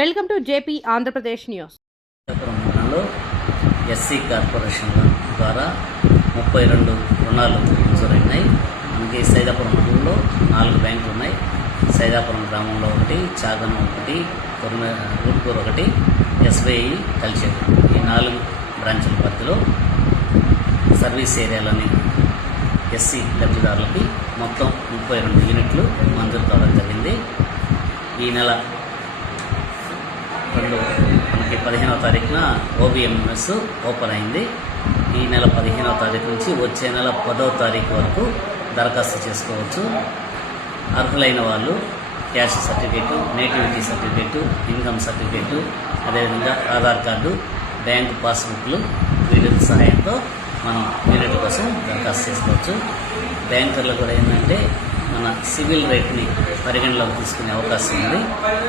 Welcome to JP Andhra Pradesh News. Seethapuram మండలంలో SC corporation ద్వారా ముప్పై రెండు రుణాలు మంజూరు అయినాయి మనకి సైదాపురం మండలంలో నాలుగు బ్యాంకులు ఉన్నాయి సైదాపురం గ్రామంలో ఒకటి చాగనం ఒకటి కొరమ గుంటూరు ఒకటి ఎస్బీఐ కలిసేది ఈ నాలుగు బ్రాంచుల పరిధిలో సర్వీస్ ఏరియాలోని ఎస్సీ లబ్ధిదారులకి మొత్తం ముప్పై రెండు యూనిట్లు మంజూరు కావడం జరిగింది. ఈ నెల రెండు మనకి పదిహేనవ తారీఖున ఓబిఎంఎస్ ఓపెన్ అయింది. ఈ నెల పదిహేనవ తారీఖు నుంచి వచ్చే నెల పదవ తారీఖు వరకు దరఖాస్తు చేసుకోవచ్చు. అర్హులైన వాళ్ళు caste certificate nativity certificate income certificate అదేవిధంగా ఆధార్ కార్డు బ్యాంక్ పాస్బుక్లు వీటి సహాయంతో మనం యూనిట్ కోసం దరఖాస్తు చేసుకోవచ్చు. బ్యాంకర్లు కూడా ఏంటంటే మన సివిల్ రేట్ని పరిగణలోకి తీసుకునే అవకాశం ఉంది.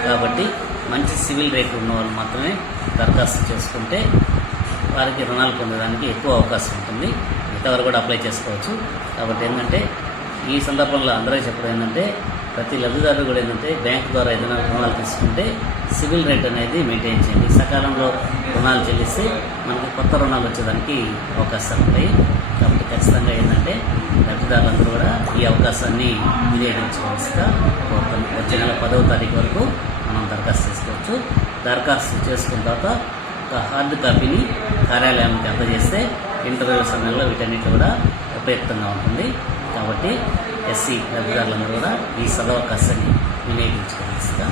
కాబట్టి మంచి సివిల్ రేట్ ఉన్న వాళ్ళు మాత్రమే దరఖాస్తు చేసుకుంటే వారికి రుణాలు పొందడానికి ఎక్కువ అవకాశం ఉంటుంది. మిగతావారు కూడా అప్లై చేసుకోవచ్చు. కాబట్టి ఏంటంటే ఈ సందర్భంలో అందరూ చెప్పడం ఏంటంటే ప్రతి లబ్ధిదారుడు కూడా ఏంటంటే బ్యాంకు ద్వారా ఏదైనా రుణాలు తీసుకుంటే సివిల్ రేట్ అనేది మెయింటైన్ చేయండి. సకాలంలో రుణాలు చెల్లిస్తే మనకి కొత్త రుణాలు వచ్చేదానికి అవకాశాలు ఉంటాయి. కాబట్టి ఖచ్చితంగా ఏంటంటే లబ్ధిదారులందరూ కూడా ఈ అవకాశాన్ని వినియోగించవలసిగా కోరుతాను వచ్చే నెల పదవ తారీఖు వరకు మనం దరఖాస్తు చేసుకోవచ్చు. దరఖాస్తు చేసుకున్న తర్వాత ఒక హార్డ్ కాపీని కార్యాలయానికి అందజేస్తే ఇంటర్వ్యూ సమయంలో వీటన్నిటి కూడా ఉపయుక్తంగా ఉంటుంది. కాబట్టి ఎస్సీ లబ్ధిదారులందరూ కూడా ఈ సదవకాశాన్ని వినియోగించుకోవాల్సిగా